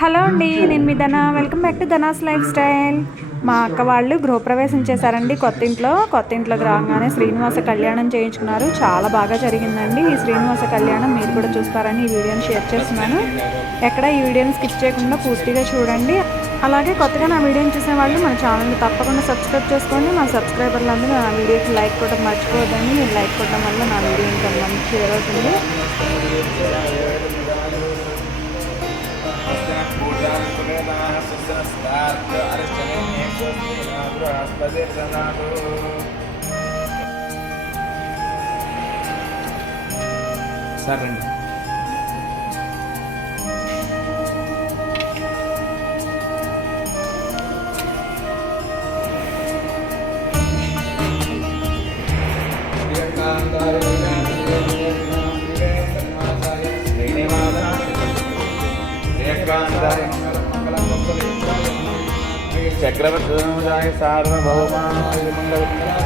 Hello అండి నేను మీ Dhana. Welcome back to Dhana's lifestyle. మా అక్క వాళ్ళు గృహప్రవేశం చేశారండి కొత్త ఇంట్లో. కొత్త ఇంట్లోకి రాగానే శ్రీనివాస కళ్యాణం చేయించుకున్నారు. చాలా బాగా జరిగిందండి ఈ శ్రీనివాస కళ్యాణం. మీరు కూడా చూస్తారని ఈ వీడియోని షేర్ చేస్తున్నాను. ఎక్కడ ఈ వీడియోని స్కిప్ చేయకుండా పూర్తిగా చూడండి. అలాగే కొత్తగా నా వీడియోని చూసే వాళ్ళు మన ఛానల్ని తప్పకుండా సబ్స్క్రైబ్ చేసుకోండి. మా సబ్స్క్రైబర్లు అందరూ నా వీడియోకి లైక్ కొట్టడం మర్చిపోవద్దండి. మీరు లైక్ కొట్టడం వల్ల నా వీడియో ఇంకా మంచి షేర్ అవుతుంది. సరే రండి. चक्रवर्तनोजाय सार्वभौमाय मङ्गलम्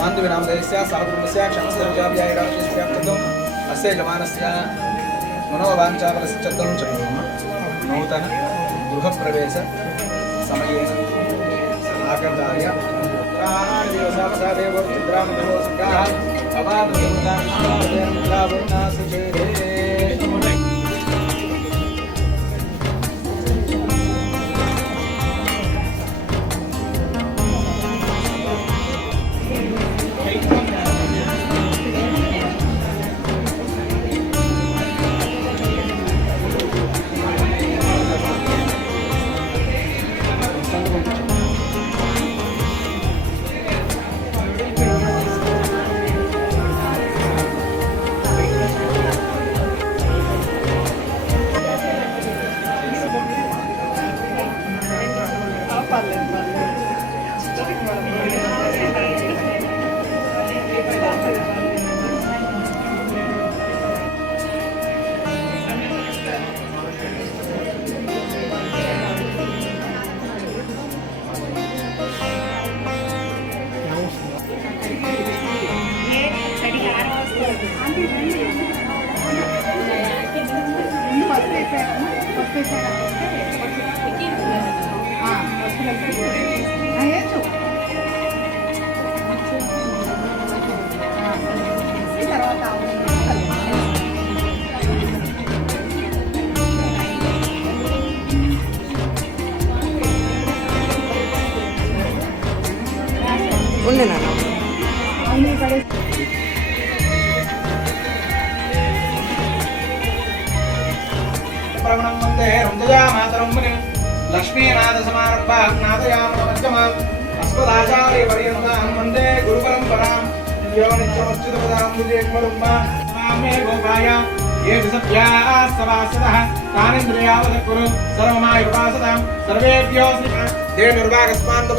ధర్మభక్తి భాంధవి నామదేశ్య సాకుటుంబస్య క్షమస్య రజాభ్యాయ రాజస్యార్థం అస్య 歳から、6歳からで。లక్ష్మీనాథ నాదయామ మధ్యమాం అస్మదాచార్య పర్యంతాం వందే గురు యో నిత్యమచ్యుతపదాం మామే గోపాయ ఏ సభ్యాः సవాసదः తానింద్రియావద కురు సర్వమాయ ఉపాసదాం సర్వేభ్యో దేనుర్వాగస్మాన్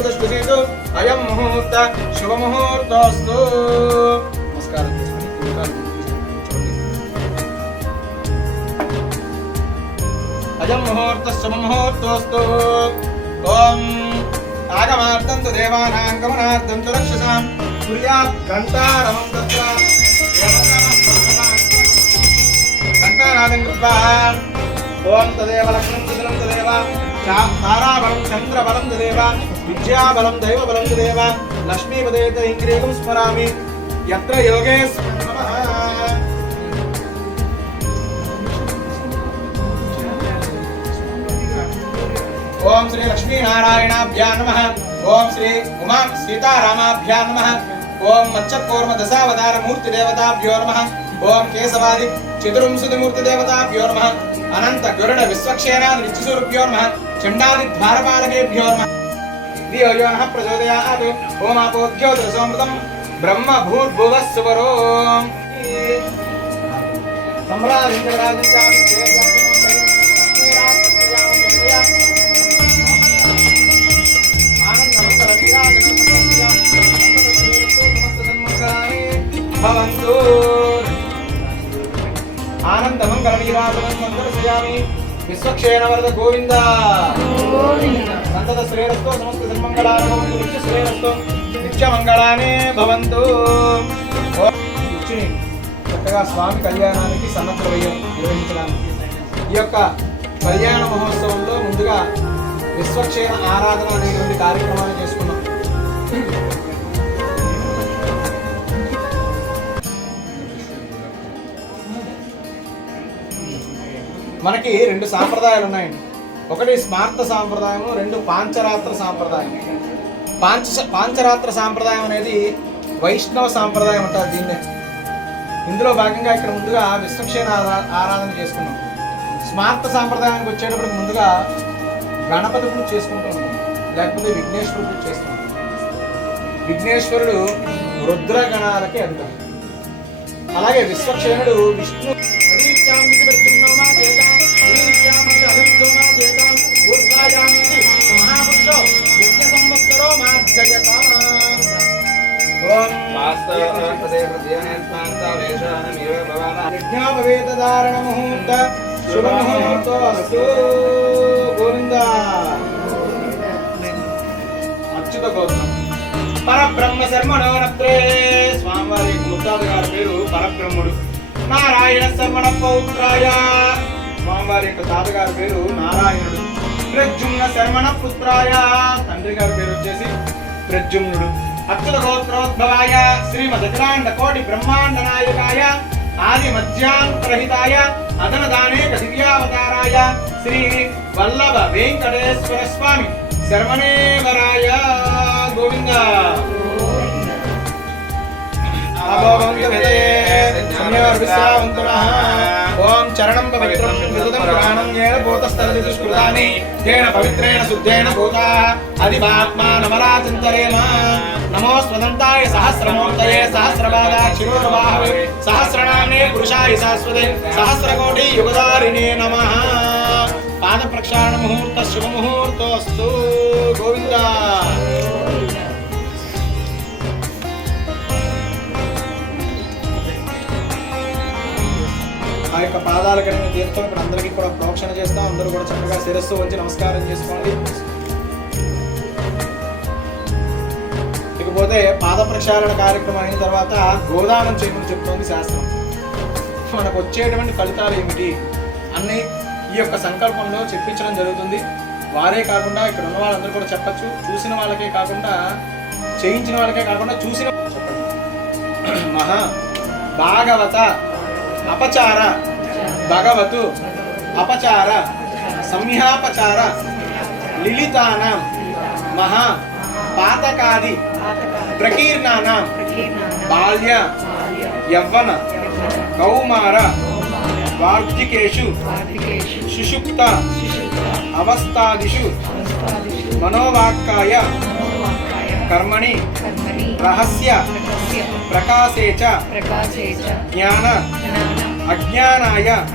అయం ముహూర్త శుభముహూర్తోస్తు అయం ముహూర్త శుభముహూర్తోస్తు ఓం ఆగమార్థం తు దేవానాం గమనార్థం తు రక్షసాం. సూర్యాత్ ఘంటారవం తత్ర దేవతాః కృత్వా. ఓం తదేవ లక్ష్మణం చంద్రం తదేవ. తారాబలం చంద్రబలం తదేవ. విద్యాబలం దైవబలం తదేవ. లక్ష్మీపదేత ఇంద్రియకం స్మరామి. యత్ర యోగేశ్వర ఓం శ్రీ లక్ష్మీనారాయణాభ్యా నమ ఓం శ్రీ ఉమా సీతారామాభ్యా నమ ఓం మచ్చకూర్మ దశావతార మూర్తి దేవతాభ్యో నమ ఓం కేశవాది చతుర్వింశతి మూర్తి దేవతాభ్యో నమ అనంత గరుడ విశ్వక్షేణాది నిత్యస్వరూభ్యో నమ చండాది ద్వారపాలకేభ్యో నమ ధియో యో నః ప్రచోదయాత్ ఓమాపోద్యోతిరసోమృతం బ్రహ్మ భూర్భువః సువరోం సంభ్రాజించరాజించామి భవంతు ఆనందమంగళమీరాజనం విశ్వక్షేణ వరద గోవింద సంతత శ్రేరస్తో సమస్త సన్మంగళాని నిత్య శ్రేరస్తో నిత్యమంగళానే భవంతు ఓం చక్కగా స్వామి కళ్యాణానికి సన్నద్ధమయ్యాం నిర్వహించడానికి ఈ యొక్క కళ్యాణ మహోత్సవంలో ముందుగా విశ్వక్షేణ ఆరాధన అనేటువంటి కార్యక్రమాన్ని చేసుకున్నాం. మనకి రెండు సాంప్రదాయాలు ఉన్నాయండి. ఒకటి స్మార్త సాంప్రదాయము రెండు పాంచరాత్ర సాంప్రదాయం. పాంచ పాంచరాత్ర సాంప్రదాయం అనేది వైష్ణవ సాంప్రదాయం అంటారు దీన్నే. ఇందులో భాగంగా ఇక్కడ ముందుగా విశ్వక్షేణ ఆరాధన చేసుకున్నాం. స్మార్త సాంప్రదాయానికి వచ్చేటప్పటికి ముందుగా గణపతి పూజ చేసుకుంటూ ఉంటాం లేకపోతే విఘ్నేశ్వరుడు పూజ విఘ్నేశ్వరుడు రుద్రగణాలకి అధిపతి. అలాగే విశ్వక్షేణుడు విష్ణు పరీక్షాం ముహూర్త శుభ ముహూర్తో అస్తు గోవింద. అచ్యుత గోత్రం. పరబ్రహ్మ శర్మణో స్వామివారి ముత్తాత గారి పేరు పరబ్రహ్ముడు. నారాయణ శర్మణ పౌత్రాయ. స్వామివారి యొక్క తాతగారి పేరు నారాయణుడు. ప్రద్యుమ్న శర్మణ పుత్రాయ. తండ్రి గారి పేరు వచ్చేసి ప్రద్యుమ్నుడు. అచ్యుత గోత్రోద్భవాయ. శ్రీమద్ అఖిలాండ కోటి బ్రహ్మాండ నాయకాయ. ఆది మధ్యాంతరహితాయ అదనదానేక దివ్యావతారాయ శ్రీ వల్లభ వెంకటేశ్వర స్వామి శర్మణేవరాయ. గోవింద. ఓం చరణం పవిత్రం విదుదం పురాణం ఏన భూతస్థలది దుష్కృతాని తేన పవిత్రేణ శుద్ధేన భూతా అదివాత్మా నమో స్వదంతాయ సహస్రమూర్తయే సహస్రపాదా శిరోర్వాహవే సహస్రనామ్నే పురుషాయ శాశ్వతే. సహస్రకోటి యుగదారిణే నమ. పాద ప్రక్షాళన ముహూర్త శుభ ముహూర్తోస్తు. గోవిందా. యొక్క పాదాల కడిగిన తీర్థం ఇప్పుడు అందరికీ కూడా ప్రోక్షణ చేస్తాం. అందరూ కూడా చక్కగా శిరస్సు వచ్చి నమస్కారం చేసుకోండి. ఇకపోతే పాద ప్రక్షాళన కార్యక్రమం అయిన తర్వాత గోదానం చేయమని చెప్తోంది శాస్త్రం. మనకు వచ్చేటువంటి ఫలితాలు ఏమిటి? అన్ని ఈ యొక్క సంకల్పంలో చెప్పించడం జరుగుతుంది. వారే కాకుండా ఇక్కడ ఉన్న వాళ్ళందరూ కూడా చెప్పచ్చు. చూసిన వాళ్ళకే కాకుండా చేయించిన వాళ్ళకే కాకుండా చూసిన చెప్పండి. మహా భాగవత అపచార భగవతు అపచార సంహ్యాపచార లిలితానాం మహా పాతకాది ప్రకీర్ణానాం బాల్య యవ్వన కౌమార వార్ధికేషు సుషుప్త అవస్థాదిషు మనోవాక్కాయ కర్మణి రహస్య ప్రకాశే చ ప్రకాశే చ జ్ఞాన అజ్ఞానాయ.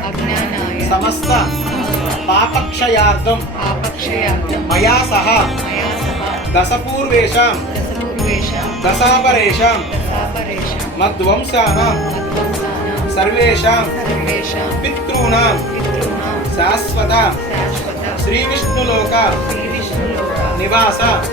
సమస్త పాపక్షయార్థం. మయా సహ. దశపూర్వేషాం. దశాపరేషాం. మద్వంశానాం సర్వేషాం. పితॄణాం. శాశ్వత. శ్రీవిష్ణులోక. నివాస.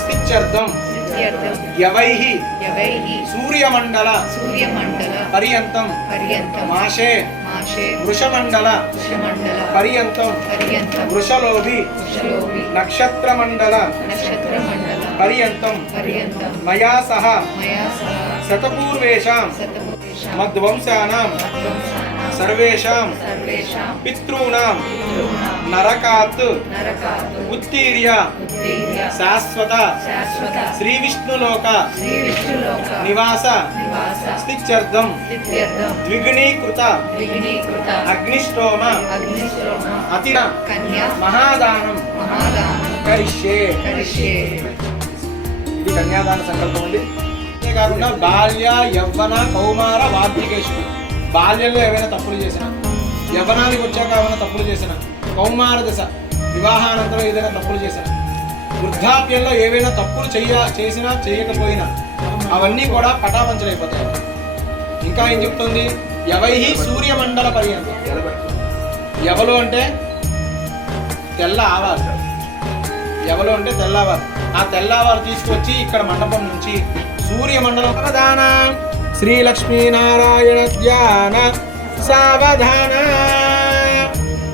స్థిత్యర్థం. సిద్ధ్యర్థం యవైః యవైః సూర్యమండల. సూర్యమండల. పర్యంతం. పర్యంతం. మాషే. మాషే. వృషమండల. వృషమండల. పర్యంతం. పర్యంతం. వృషలోభి. వృషలోభి. నక్షత్రమండల. నక్షత్రమండల. పర్యంతం. పర్యంతం. మయా సహ మయా సహ శతపూర్వేషాం. శతపురుషాం మద్వంశానాం మధ్వంసానాం. సర్వేషాం పితॄణాం నరకాత్ ఉత్తీర్య శాశ్వత శ్రీ విష్ణులోక నివాస స్థిత్యర్థం ద్విగుణీకృత అగ్నిష్టోమ కన్యా మహాదానం కరిష్యే ఇది కన్యాదాన సంకల్పం ఉంది అంతేకాకుండా బాల్య యవ్వన కౌమార వార్ధికేషుడు బాల్యంలో ఏవైనా తప్పులు చేసిన యవనానికి వచ్చాక ఏమైనా తప్పులు చేసిన కౌమార దశ వివాహానంతరం ఏదైనా తప్పులు చేసిన వృద్ధాప్యంలో ఏవైనా తప్పులు చెయ్య చేసినా చేయకపోయినా అవన్నీ కూడా పటాపంచలైపోతాయి. ఇంకా ఏం చెప్తుంది? ఎవైహి సూర్యమండల పర్యంతం. ఎవలు అంటే తెల్ల ఆవాలు. ఎవలు అంటే తెల్లవారు ఆ తెల్లవారు తీసుకొచ్చి ఇక్కడ మండపం నుంచి సూర్యమండలం ప్రధాన శ్రీ లక్ష్మీనారాయణ ధ్యాన సావధాన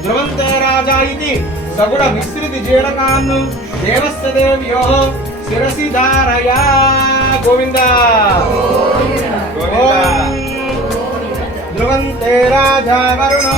ధ్రువంతే రాజా ఇది సగుణ మిశ్రితి జీరకాన్ దేవస్య దేవ్యో శిరసి ధారయా గోవింద ధ్రువంతే రాజా వరుణో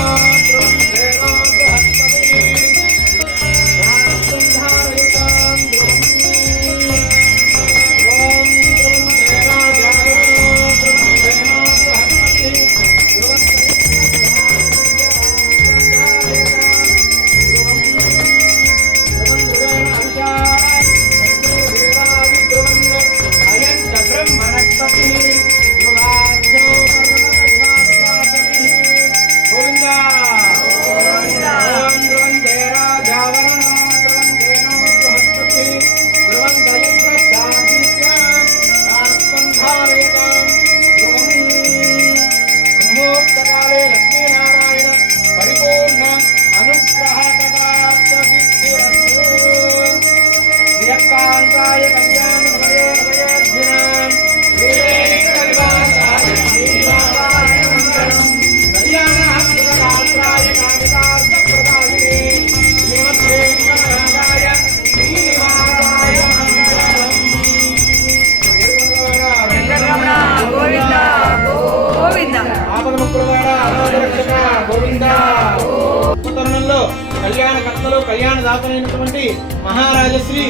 మహారాజశ్రీ.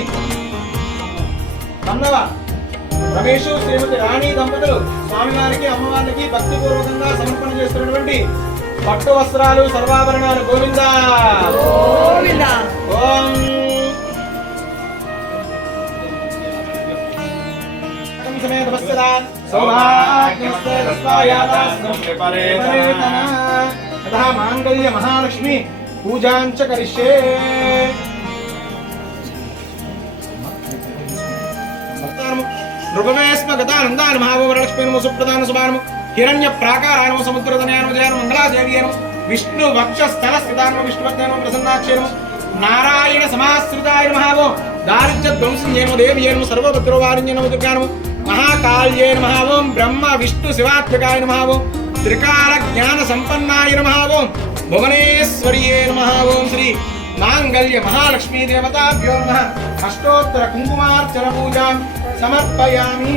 పన్నవ రమేష్ శ్రీమతి రాణి దంపతులు స్వామివారికి అమ్మవారికి భక్తిపూర్వకంగా సమర్పణ చేస్తున్నటువంటి పట్టు వస్త్రాలు సర్వాభరణాలు గోవింద. ఓం. మాంగళ్య మహాలక్ష్మి పూజాంచ కరిష్యే. నృపమేస్మ గతానందాన మహాభవరలక్ష్మీ నమ సుప్రధాన సుమానము హిరణ్య ప్రాకారాయనము సముద్రదనయానము జయనము మంగళాదేవియనము విష్ణు వక్ష స్థల స్థితానము విష్ణువర్ధనము ప్రసన్నాక్షరము నారాయణ సమాశ్రితాయ మహావో దారిద్ర్య ధ్వంసం దేవియేనము సర్వభద్రవారిణ్యనము దుర్గానము మహాకాళ్యే నమః ఓం బ్రహ్మ విష్ణు శివాత్మకాయ నమః త్రికాల జ్ఞాన సంపన్నాయ నమః ఓం భువనేశ్వర్యే నమః శ్రీ మాంగళ్య మహాలక్ష్మీ దేవతాభ్యో నమ అష్టోత్తర కుంకుమార్చన పూజాం సమర్పయామి.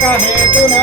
లోకరక్షక హేతునా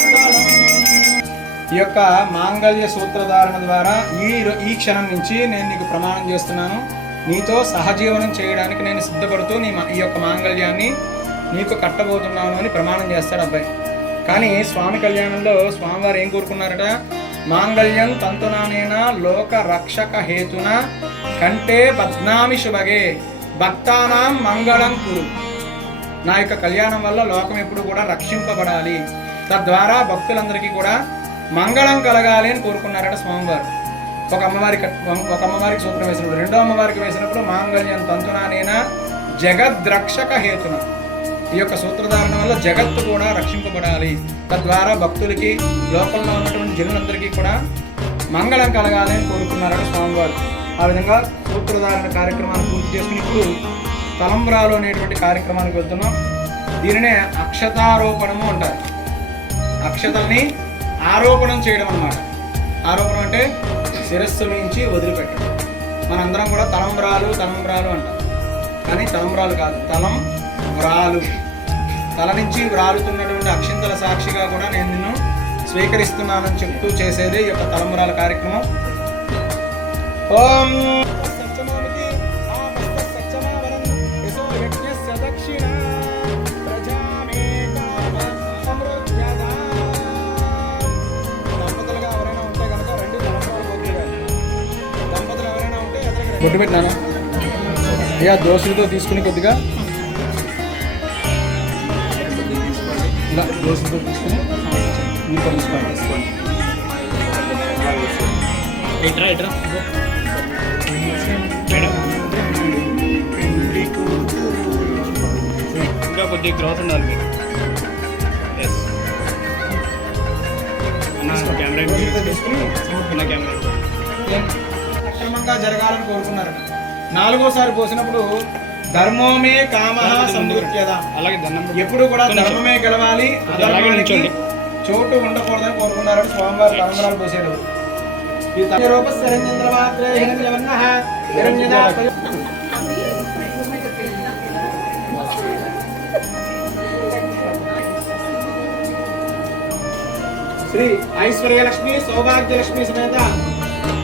ఈ యొక్క మాంగళ్య సూత్రధారణ ద్వారా ఈ ఈ క్షణం నుంచి నేను నీకు ప్రమాణం చేస్తున్నాను. నీతో సహజీవనం చేయడానికి నేను సిద్ధపడుతూ నీ మా- ఈ యొక్క మాంగళ్యాన్ని నీకు కట్టబోతున్నాను అని ప్రమాణం చేస్తాడు అబ్బాయి. కానీ స్వామి కళ్యాణంలో స్వామివారు ఏం కోరుకున్నారట? మాంగళ్యం తంతునానేన లోక రక్షక హేతున కంటే బద్నామి శుభగే భక్తానాం మంగళం కురు. నా యొక్క కళ్యాణం వల్ల లోకం ఎప్పుడు కూడా రక్షింపబడాలి. తద్వారా భక్తులందరికీ కూడా మంగళం కలగాలి అని కోరుకున్నారట స్వామివారు. ఒక అమ్మవారికి ఒక అమ్మవారికి సూత్రం వేసినప్పుడు రెండో అమ్మవారికి వేసినప్పుడు మాంగళ్యం తంతునానేన జగద్రక్షక హేతున. ఈ యొక్క సూత్రధారణ వల్ల జగత్తు కూడా రక్షింపబడాలి. తద్వారా భక్తులకి లోకంలో ఉన్నటువంటి జనులందరికీ కూడా మంగళం కలగాలి అని కోరుకున్నారట స్వామివారు. ఆ విధంగా సూత్రధారణ కార్యక్రమాన్ని పూర్తి చేసుకుని ఇప్పుడు తలంబ్రాలు అనేటువంటి కార్యక్రమానికి వెళ్తున్నాం. దీనినే అక్షతారోపణము అంటారు. అక్షతల్ని ఆరోపణం చేయడం అన్నమాట. ఆరోపణం అంటే శిరస్సు నుంచి వదిలిపెట్టడం. మనందరం కూడా తలంబ్రాలు తలంబ్రాలు అంటాం. కానీ తలంబ్రాలు కాదు తలం వ్రాలు తల నుంచి వ్రాలుతున్నటువంటి అక్షింతల సాక్షిగా కూడా నేను నిన్ను స్వీకరిస్తున్నానని చెప్తూ చేసేది ఈ యొక్క తలంబ్రాల కార్యక్రమం. ఓం! బొట్టు పెట్టినాను ఇక దోశలతో తీసుకుని కొద్దిగా ఇలా దోశలతో తీసుకుని మీరు కూడా తీసుకోండి ఇట్రా ఇట్రా ఇంకా కొద్దిగా గ్రోత్ ఉండాలి మీరు ఎస్ అన్న కెమెరా తీసుకుని అన్న కెమెరా. సక్రమంగా జరగాలని కోరుకున్నారు నాలుగోసారి పోసినప్పుడు ధర్మోమే కామ సమృత్యద అలాగే. ఎప్పుడు కూడా. ధర్మమే గెలవాలి. చోటు ఉండకూడదని కోరుకున్నారని స్వామివారి తలంబరాలు హిరణ్యదాత శ్రీ ఐశ్వర్యలక్ష్మి సౌభాగ్యలక్ష్మి సమేత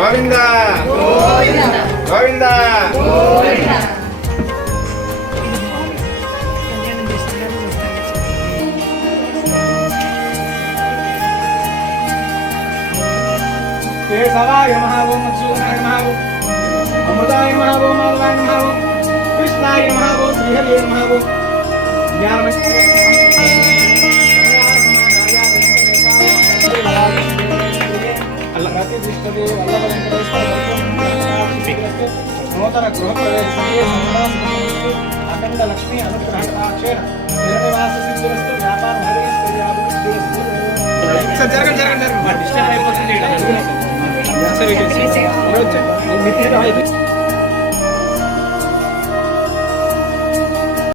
గోవింద గోవింద కేశవాయ మహాభో మత్సూదనాయ మహాభో అమృతాయ మహాభో మాధవాయ మహాభో కృష్ణాయ మహాభో శ్రీహరే మహాభో నూతన గృహప్రవేశే అఖండ లక్ష్మీ అనుగ్రహణాక్షేణ శ్రీనివాస సిద్ధిరస్తు వ్యాపార జరగండి జరగండి డిస్టర్బ్ అయిపోతుంది.